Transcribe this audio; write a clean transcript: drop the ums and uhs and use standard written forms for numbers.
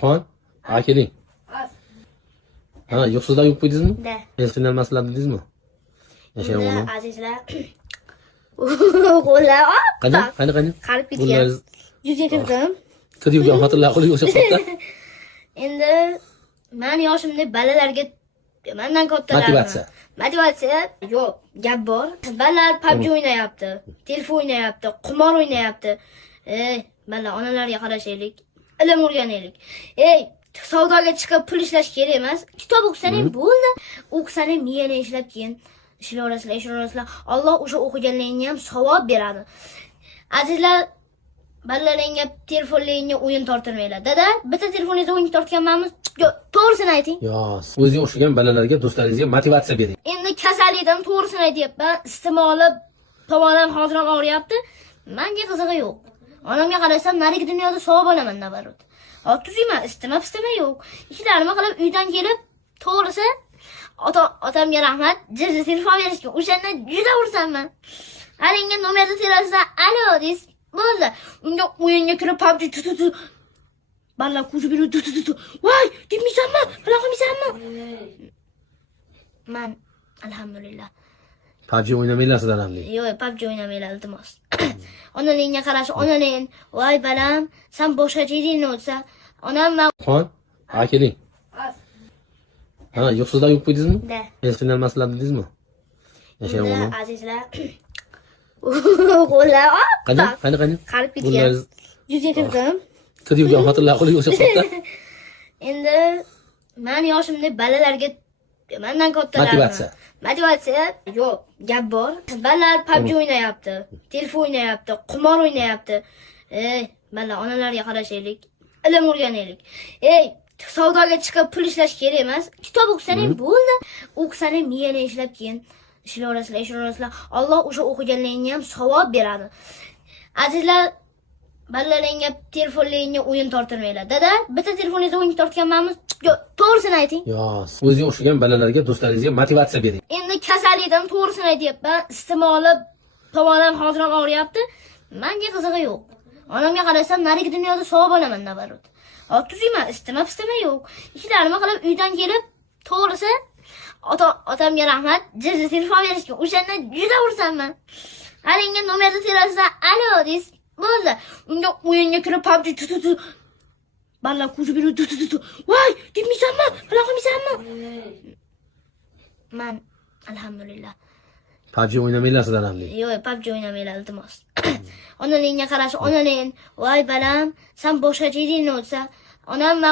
Xon, keling. Yo'qsizlar yuvib qo'ydingizmi? Da. Elchinlar masalan dedingizmi? Yashang o'g'lim. Azizlar. Qo'llar Qani? qarib ketgan. Yuzga kirdim. Kirib yurgan xotinlar qo'liga o'xshab qoldi. Endi men yoshimda balalarga mendan kattalar. Motivatsiya yo'q, gap bor. Balalar PUBG o'ynayapti, telefon o'ynayapti, qimor o'ynayapti. Bala onalarga qarashaylik, ilm o'rganaylik. Savdoga chiqib pul ishlash kerak emas. Kitob o'qisangiz bo'ldi. O'qisangiz miyani ishlab keyin ishlayverasizlar. Alloh o'sha o'qiganlaringga ham savob beradi. Azizlar, balalaringga telefonlaringga o'yin tortirmanglar. Dada, bitta telefoningizga o'yin tortganmanmiz. To'g'risini ayting. O'ziga o'xshagan balalarga, do'stlaringizga motivatsiya bering. Endi kasallikdan to'g'risini aytyapman. Istimoli tomonim hozir ham og'riyapti. Menga qizig'i yo'q. Onamga qarasam, narigi dunyoda savob olaman nabarut. Tuzayman, istamab yo'q. Ishlarimni qilib uydan kelib, to'g'risi otamga rahmat, jiz telefon berishga o'shandan juda xursandman. Haringa nomerni terasida alo deysiz, bo'ldi. Unga o'yinga kirib PUBG Balla ko'zi berib voy, demaysanmi? Qanaqa qilmaysanmi? Men alhamdulillah. PUBG o'ynamaylar sizlar ham. Yo'q, PUBG o'ynamaylar iltimos. Onalingga qarash, onaling, voy balam, sen boshqacha eding o'tsa, onam Xon, keling. Yo'qsizlar yuvib qo'ydingizmi? Da. Elchinlar masalan dedingizmi? Yashang o'g'lim. Azizlar. Qo'llar Qani? qarib ketgan. Yuzga kirdim. Kirib yurgan xotinlar qo'liga o'xshab qoldi. Endi men yoshimda balalarga mendan kattalar. Motivatsiya yo'q, gap bor. Balalar PUBG o'ynayapti, telefon o'ynayapti, qimor o'ynayapti. Bala onalarga qarashaylik, ilm o'rganaylik. Savdoga chiqib pul ishlash kerak emas. Kitob o'qisangiz bo'ldi. O'qisangiz miyani ishlab keyin ishlayverasizlar. Alloh o'sha o'qiganlaringga ham savob beradi. Azizlar, balalaringga telefonlaringga o'yin tortirmanglar. Dada, bitta telefoningizga o'yin tortganmanmiz. To'g'risini ayting. O'ziga o'xshagan balalarga, do'stlaringizga motivatsiya bering. Endi kasallikdan to'g'risini aytyapman. Istimoli tomonim hozir ham og'riyapti. Menga qizig'i yo'q. Onamga qarasam, narigi dunyoda savob olaman nabarut. Tuzayman, istamab yo'q. Ishlarimni qilib uydan kelib, to'g'risi otamga rahmat, jiz telefon berishga o'shandan juda xursandman. Haringa nomerni terasida alo deysiz, bo'ldi. Unga o'yinga kirib PUBG Balla ko'zi berib voy, demaysanmi? Qanaqa qilmaysanmi? Men alhamdulillah. PUBG o'ynamaylar sizlar ham. Yo'q, PUBG o'ynamaylar iltimos. Onalingga qarash, onaling, voy balam, sen boshqacha eding o'tsa, onam